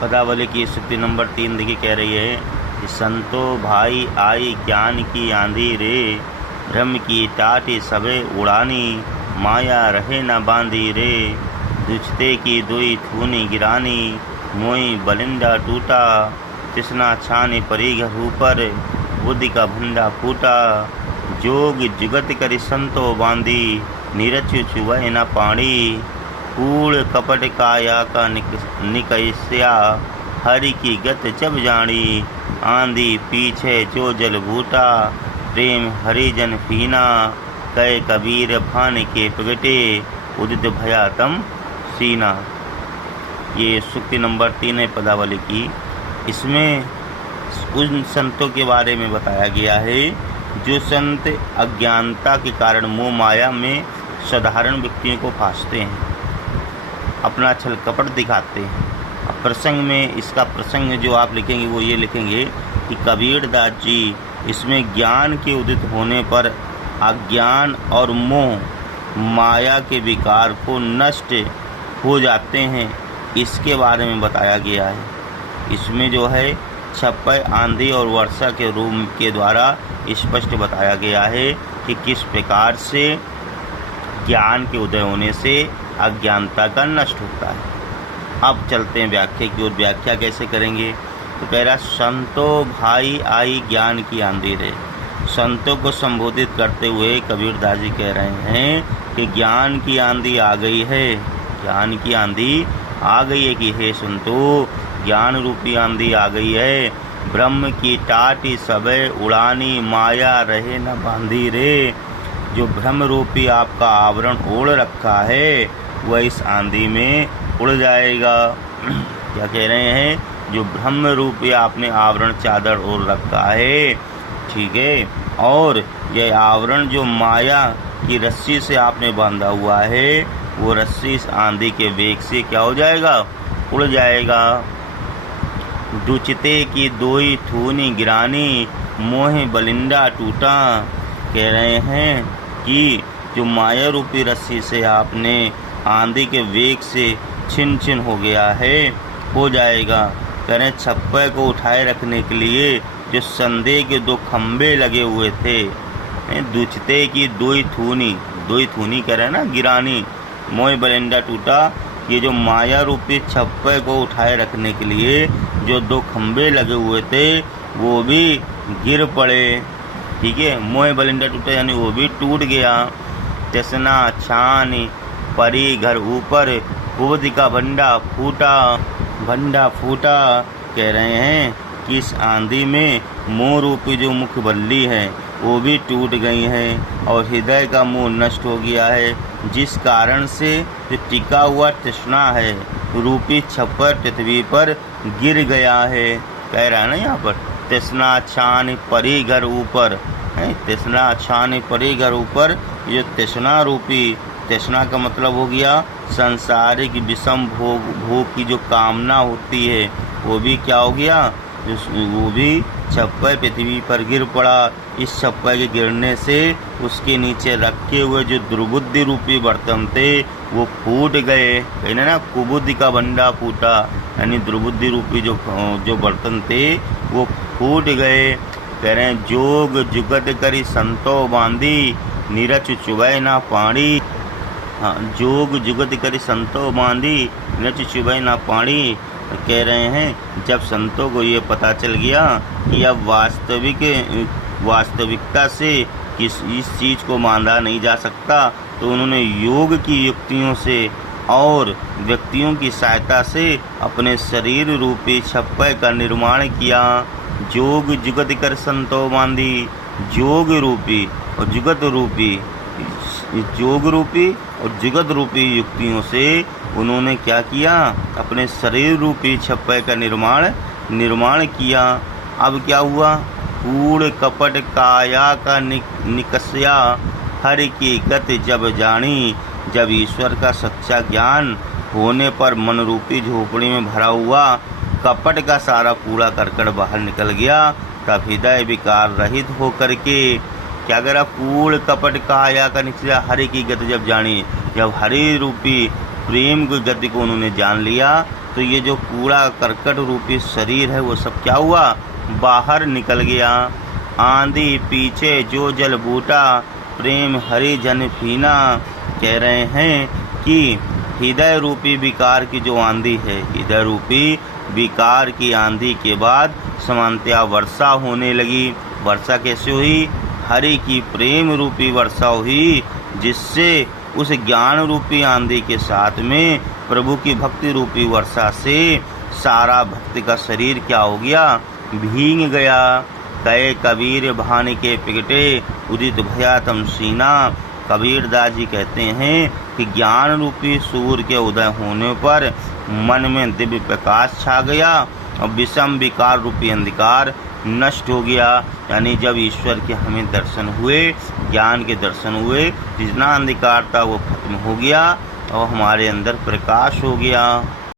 पदावली की सूक्ति नंबर 3 देखिए, कह रही है कि संतो भाई आई ज्ञान की आंधी रे, भ्रम की टाटी सबे उड़ानी, माया रहे न बांधी रे, दुचते की दुई थूनी गिरानी, मोई बलिंदा टूटा, तृष्णा छाने परी घर ऊपर, बुद्धि का भंडा फूटा, जोग जुगत करी संतो बांधी, नीरज चुवै न पाणी, कूड़ कपट काया का निकस्या, हरि की गत जब जानी, आंधी पीछे जो जल बूटा, प्रेम हरिजन पीना, कह कबीर भान के प्रगटे, उदित भया तम सीना। ये सूक्ति नंबर 3 है पदावली की। इसमें उन संतों के बारे में बताया गया है जो संत अज्ञानता के कारण मोह माया में साधारण व्यक्तियों को फांसते हैं, अपना छल कपट दिखाते हैं। अब प्रसंग में इसका प्रसंग जो आप लिखेंगे वो ये लिखेंगे कि कबीर दास जी इसमें ज्ञान के उदित होने पर अज्ञान और मोह माया के विकार को नष्ट हो जाते हैं, इसके बारे में बताया गया है। इसमें जो है छप्पर आंधी और वर्षा के रूप के द्वारा स्पष्ट बताया गया है कि किस प्रकार से ज्ञान के उदय होने से अज्ञानता का नष्ट होता है। अब चलते हैं व्याख्या की ओर। व्याख्या कैसे करेंगे? तो कह रहा संतो भाई आई ज्ञान की आंधी रे। संतों को संबोधित करते हुए कबीर दास जी कह रहे हैं कि ज्ञान की आंधी आ गई है, ज्ञान की आंधी आ गई है कि हे संतो ज्ञान रूपी आंधी आ गई है। ब्रह्म की टाटी सबे उड़ानी, माया रहे न बांधी रे। जो भ्रम रूपी आपका आवरण ओढ़ रखा है वह इस आंधी में उड़ जाएगा। क्या कह रहे हैं? जो भ्रम रूपी आपने आवरण चादर ओढ़ रखा है, ठीक है, और यह आवरण जो माया की रस्सी से आपने बांधा हुआ है वो रस्सी इस आंधी के वेग से क्या हो जाएगा? उड़ जाएगा। दुचते की दोई थूनी गिरानी, मोह बलिंदा टूटा। कह रहे हैं कि जो माया रूपी रस्सी से आपने आंधी के वेग से छिन छिन हो गया है, हो जाएगा। कह रहे हैं छप्पर को उठाए रखने के लिए जो संदेह के 2 खंबे लगे हुए थे, दुचते की दोई थूनी कह रहे हैं ना, गिरानी, मोह बलिंदा टूटा। ये जो माया रूपी छप्पर को उठाए रखने के लिए जो 2 खंबे लगे हुए थे वो भी गिर पड़े, ठीक है। मोह बलिंदा टूटा यानी वो भी टूट गया। तृष्णा छानी परी घर ऊपर, बुद्धि का भंडा फूटा। कह रहे हैं कि इस आंधी में मोह रूपी जो मुख्य बल्ली है वो भी टूट गई है और हृदय का मोह नष्ट हो गया है, जिस कारण से जो टिका हुआ तृष्णा है रूपी छप्पर पृथ्वी पर गिर गया है। कह रहा है ना यहाँ पर तृष्णा छान परी घर ऊपर, तृष्णा छान परी घर ऊपर। ये तृष्णा रूपी, तृष्णा का मतलब हो गया संसारिक विषम भोग की जो कामना होती है वो भी क्या हो गया? वो भी छप्पर पृथ्वी पर गिर पड़ा। इस छप्पर के गिरने से उसके नीचे रखे हुए जो दुर्बुद्धि रूपी बर्तन थे वो फूट गए। कहना ना कुबुद्धि का भंडा फूटा, यानी दुर्बुद्धि रूपी जो बर्तन थे वो फूट गए। कह रहे हैं जोग जुगत करी संतो बांधी, नीरज चुवै ना पानी। हाँ, जोग जुगत करी संतो बांधी, नीरज चुवै ना पानी। कह रहे हैं जब संतों को ये पता चल गया कि अब वास्तविकता से इस चीज़ को बांधा नहीं जा सकता, तो उन्होंने योग की युक्तियों से और व्यक्तियों की सहायता से अपने शरीर रूपी छप्पर का निर्माण किया। जोग जुगत कर संतो बांधी, जोग रूपी और जुगत रूपी, योग रूपी और जुगत रूपी युक्तियों से उन्होंने क्या किया? अपने शरीर रूपी छप्पर का निर्माण किया। अब क्या हुआ? कूड़ कपट काया का निकस्या, हरि की गति जब जानी। जब ईश्वर का सच्चा ज्ञान होने पर मन रूपी झोपड़ी में भरा हुआ कपट का सारा कूड़ा करकट बाहर निकल गया, तब हृदय विकार रहित होकर के क्या करा? कूड़ कपट काया का निकस्या, हरि की गति जब जानी। जब हरि रूपी प्रेम की गति को उन्होंने जान लिया तो ये जो कूड़ा करकट रूपी शरीर है वो सब क्या हुआ, बाहर निकल गया। आंधी पीछे जो जल बूटा, प्रेम हरि जन फीना। कह रहे हैं कि हृदय रूपी विकार की जो आंधी है, हृदय रूपी विकार की आंधी के बाद समानतया वर्षा होने लगी। वर्षा कैसे हुई, हरि की प्रेम रूपी वर्षा हुई, जिससे उस ज्ञान रूपी आंधी के साथ में प्रभु की भक्ति रूपी वर्षा से सारा भक्ति का शरीर क्या हो गया, भीग गया। कहे कबीर भान के पिगटे, उदित भया तम सीना। कबीर दास जी कहते हैं कि ज्ञान रूपी सूर्य के उदय होने पर मन में दिव्य प्रकाश छा गया और विषम विकार रूपी अंधकार नष्ट हो गया। यानी जब ईश्वर के हमें दर्शन हुए, ज्ञान के दर्शन हुए, जितना अंधकार था वो खत्म हो गया और हमारे अंदर प्रकाश हो गया।